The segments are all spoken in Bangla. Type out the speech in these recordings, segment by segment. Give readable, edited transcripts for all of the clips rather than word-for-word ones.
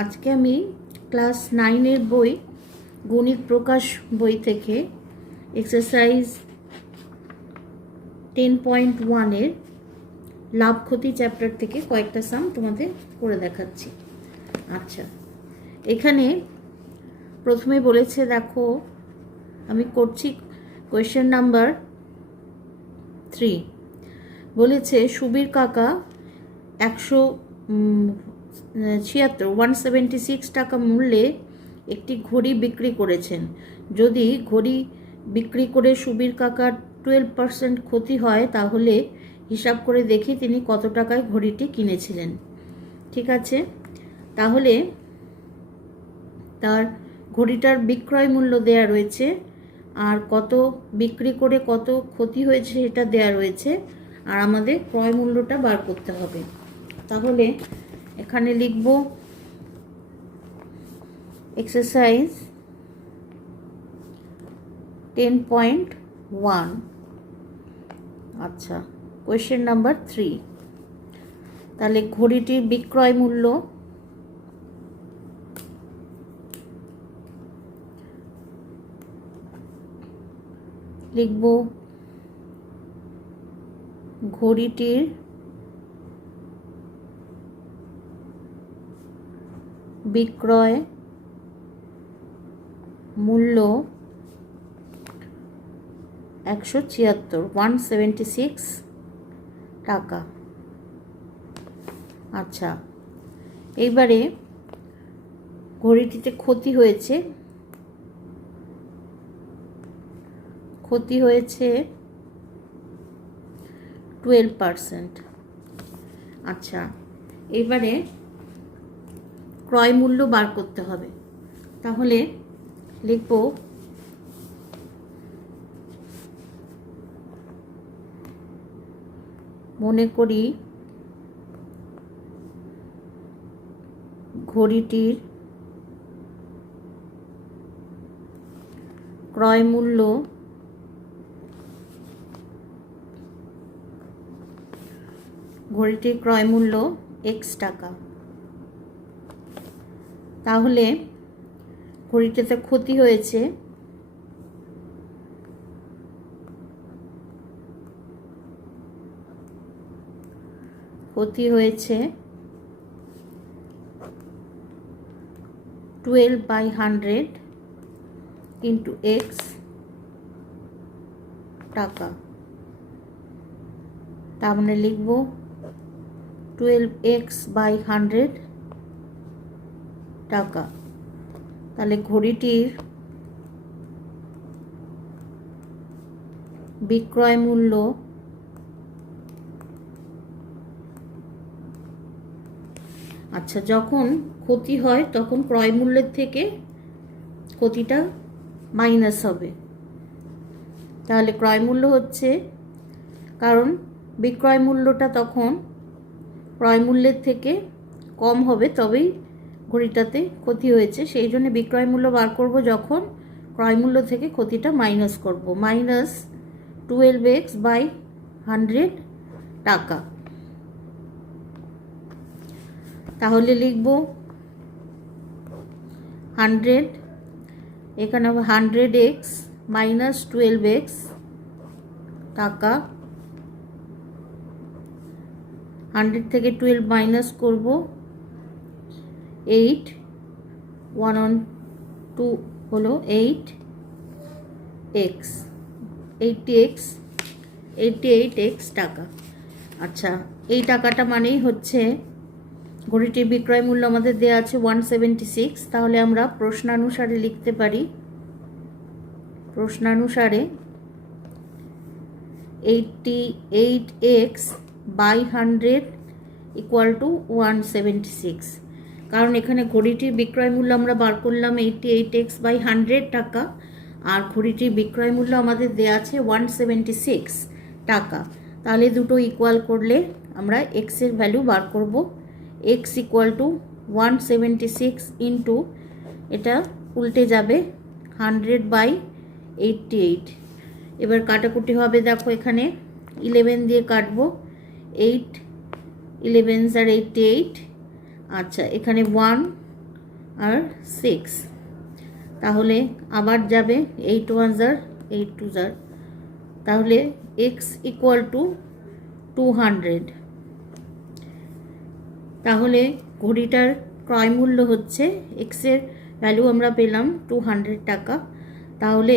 আজকে আমি ক্লাস 9-এর বই গণিত প্রকাশ বই থেকে এক্সারসাইজ 10.1-এর লাভ ক্ষতি চ্যাপ্টার থেকে কয়েকটা সাম তোমাদের করে দেখাচ্ছি। আচ্ছা, এখানে প্রথমে বলেছে, দেখো আমি করছি কোয়েশ্চেন নাম্বার 3। বলেছে সুবীর কাকা 176 টাকা মূল্যে একটি ঘড়ি বিক্রি করেছেন। যদি ঘড়ি বিক্রি করে সুবীর কাকার 12% ক্ষতি হয়, তাহলে হিসাব করে দেখি তিনি কত টাকায় ঘড়িটি কিনেছিলেন। ঠিক আছে, তাহলে তার ঘড়িটার বিক্রয় মূল্য দেয়া রয়েছে, আর কত বিক্রি করে কত ক্ষতি হয়েছে সেটা দেয়া রয়েছে, আর আমাদের ক্রয় মূল্যটা বার করতে হবে। তাহলে এখানে লিখব এক্সারসাইজ 10.1। আচ্ছা, কোয়েশ্চেন নাম্বার 3। তাহলে ঘড়িটির বিক্রয় মূল্য লিখব ঘড়িটির বিক্রয় মূল্য 176 টাকা। আচ্ছা, এইবারে ঘড়িটিতে ক্ষতি হয়েছে 12%। আচ্ছা, এবারে ক্রয় মূল্য বার করতে হবে। তাহলে লিখব মনে করি ঘড়িটির ক্রয় মূল্য x টাকা। তাহলে ঘড়িটাতে ক্ষতি হয়েছে 12/100 into x টাকা। তার মানে লিখব 12x/100 টাকা। তাহলে ঘড়িটির বিক্রয় মূল্য আচ্ছা, যখন ক্ষতি হয় তখন ক্রয় মূল্যের থেকে ক্ষতিটা মাইনাস হবে। তাহলে ক্রয় মূল্য হচ্ছে, কারণ বিক্রয় মূল্যটা তখন ক্রয় মূল্যের থেকে কম হবে, তবেই ঘড়িটাতে ক্ষতি হয়েছে। সেই জন্য বিক্রয় মূল্য বার করব যখন ক্রয় মূল্য থেকে ক্ষতিটা মাইনাস করব, -12x/100 টাকা। তাহলে লিখব 100, এখানে হবে 100x - 12x টাকা। 100 থেকে 12 মাইনাস করব, 8, 1 on 2 হলো 88x টাকা। আচ্ছা, এই টাকাটা মানেই হচ্ছে ঘড়িটির বিক্রয় মূল্য আমাদের দেওয়া আছে 176। তাহলে আমরা প্রশ্নানুসারে লিখতে পারি, প্রশ্নানুসারে 88x/100 = 176। কারণ এখানে ঘড়িটির বিক্রয় মূল্য আমরা বার করলাম 88x/100 টাকা, আর ঘড়িটির বিক্রয় মূল্য আমাদের দেওয়া আছে 176 টাকা। তাহলে দুটো ইকুয়াল করলে আমরা এক্স এর ভ্যালু বার করব। x = 176 ইন্টু, এটা উল্টে যাবে 100/88। এবার কাটাকুটি হবে, দেখো এখানে 11 দিয়ে কাটবো, 8 11 আর 88। আচ্ছা, এখানে 1 আর 6, তাহলে আবার যাবে 8 1 जार 8 2 जार, তাহলে x ইকুয়াল টু 200। তাহলে ঘড়িটার ক্রয় মূল্য হচ্ছে, x এর ভ্যালু আমরা পেলাম 200 টাকা। তাহলে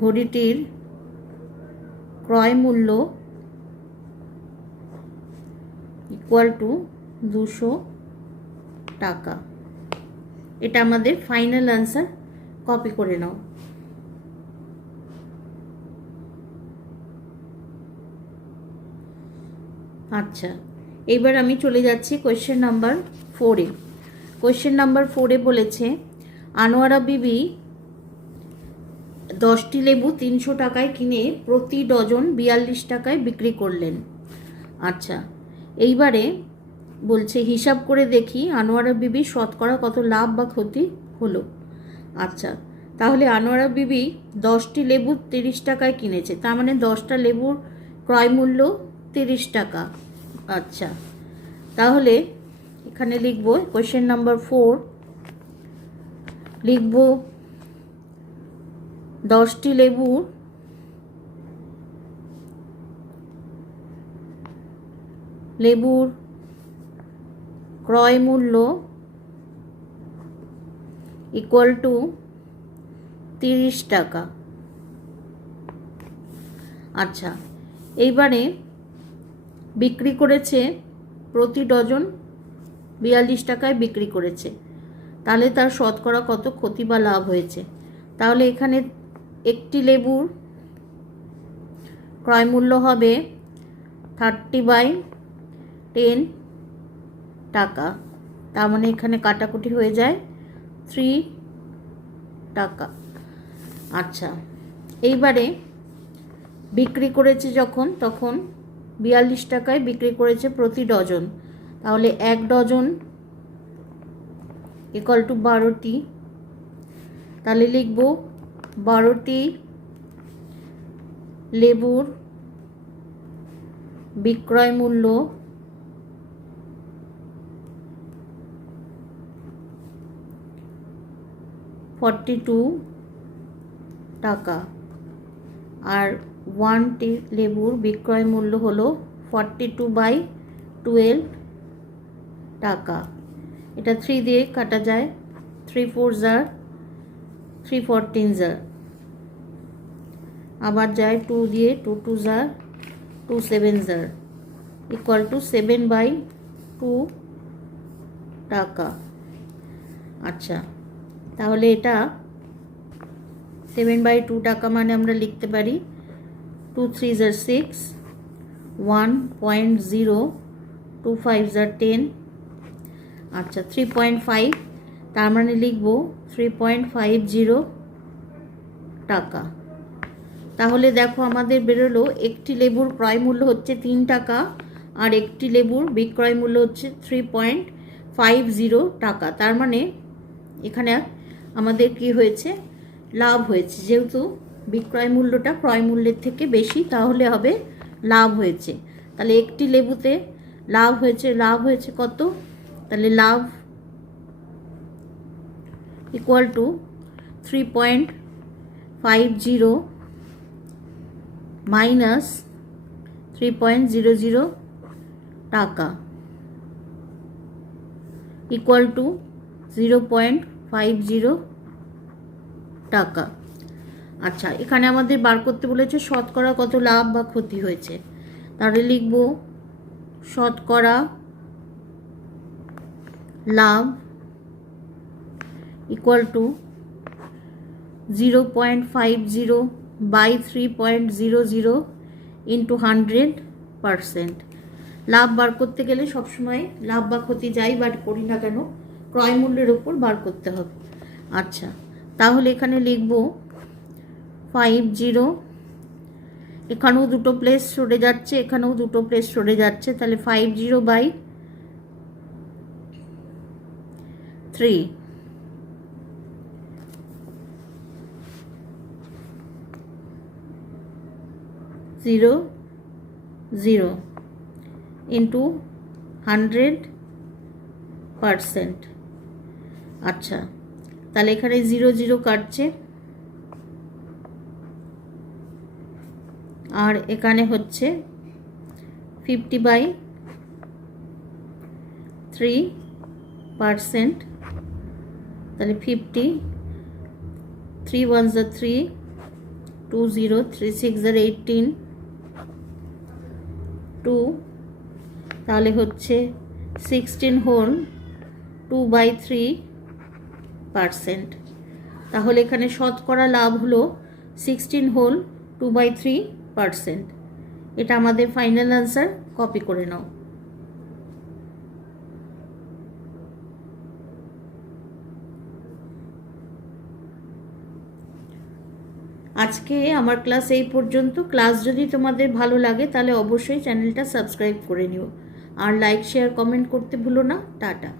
ঘড়িটির ক্রয় মূল্য ইকুয়াল টু 200 টাকা। এটা আমাদের ফাইনাল আনসার, কপি করে নাও। আচ্ছা, এবার আমি চলে যাচ্ছি কোয়েশ্চেন নাম্বার 4-এ। কোয়েশ্চেন নাম্বার 4-এ বলেছে আনোয়ারা বিবি 10টি লেবু 300 টাকায় কিনে প্রতি ডজন 42 টাকায় বিক্রি করলেন। আচ্ছা, এইবারে বলছে হিসাব করে দেখি আনোয়ারা বিবি শতকরা কত লাভ বা ক্ষতি হলো। আচ্ছা, তাহলে আনোয়ারা বিবি 10টি লেবু 30 টাকায় কিনেছে, তার মানে 10টা লেবুর ক্রয় মূল্য 30 টাকা। আচ্ছা, তাহলে এখানে লিখব কোয়েশ্চেন নাম্বার 4, লিখব 10টি লেবুর ক্রয় মূল্য ইকুয়াল টু 30 টাকা। আচ্ছা, এইবারে বিক্রি করেছে প্রতি ডজন 42 টাকায় বিক্রি করেছে, তাহলে তার শতকরা কত ক্ষতি বা লাভ হয়েছে। তাহলে এখানে একটি লেবুর ক্রয় মূল্য হবে 30/10 টাকা, তার মানে এখানে কাটাকুটি হয়ে যায় 3 টাকা। আচ্ছা, এইবারে বিক্রি করেছে যখন, তখন 42 টাকায় বিক্রি করেছে প্রতি ডজন, তাহলে 1 ডজন ইকুয়াল টু 12টি। তাহলে লিখব 12টি লেবুর বিক্রয় মূল্য $42 টাকা, আর 1টি লেবুর বিক্রয় মূল্য হলো 42/12 টাকা। এটা 3 দিয়ে কাটা যায়, 3 4 जार 3 14 जार, আবার যায় 2 দিয়ে, 2 2 जार 2 7 जार ইকুয়াল টু 7/2 টাকা। আচ্ছা, তাহলে এটা 7/2 টাকা মানে আমরা লিখতে পারি 2 3 जार 6, 1.0, 2 5 जार 10। আচ্ছা, 3.5, তার মানে লিখব 3.50 টাকা। তাহলে দেখো আমাদের বেরোলো একটি লেবুর ক্রয় মূল্য হচ্ছে 3 টাকা, আর একটি লেবুর বিক্রয় মূল্য হচ্ছে 3.50 টাকা। তার মানে এখানে আমাদের কি হয়েছে, লাভ হয়েছে। যেহেতু বিক্রয় মূল্যটা ক্রয় মূল্যের থেকে বেশি, তাহলে হবে লাভ হয়েছে। তাহলে একটি লেবুতে লাভ হয়েছে কত, তাহলে লাভ ইকুয়াল টু 3.50 মাইনাস 3.00 টাকা ইকুয়াল টু 0.50 টাকা। আচ্ছা, এখানে আমাদের বার করতে বলেছে শতকরা কত লাভ বা ক্ষতি হয়েছে। তাহলে লিখব শতকরা লাভ ইকুয়াল টু 0.50/3.00 ইন্টু 100%। লাভ বার করতে গেলে সবসময় লাভ বা ক্ষতি যাই বার করি না কেন, ক্রয় মূল্যের ওপর বার করতে হবে। আচ্ছা, তাহলে এখানে লিখব 50, এখানেও দুটো প্লেস সরে যাচ্ছে, এখানেও দুটো প্লেস সরে যাচ্ছে, তাহলে 50/3 0 0 ইন্টু 100%। আচ্ছা, তাহলে এখানে 0 0 কাটছে, আর এখানে হচ্ছে 50/3%। তাহলে 50, 3 1s are 3, 2 0, 3 6 are 18, 2, তাহলে হচ্ছে 16 হোল 2/3%। তাহলে এখানে শতকরা লাভ হলো 16 হোল 2/3%। এটা আমাদের ফাইনাল আনসার। কপি করে নাও। আজকে আমার ক্লাস এই পর্যন্ত। ক্লাস যদি তোমাদের ভালো লাগে তাহলে অবশ্যই চ্যানেলটা সাবস্ক্রাইব করে নিও, আর লাইক শেয়ার কমেন্ট করতে ভুলো না। টাটা।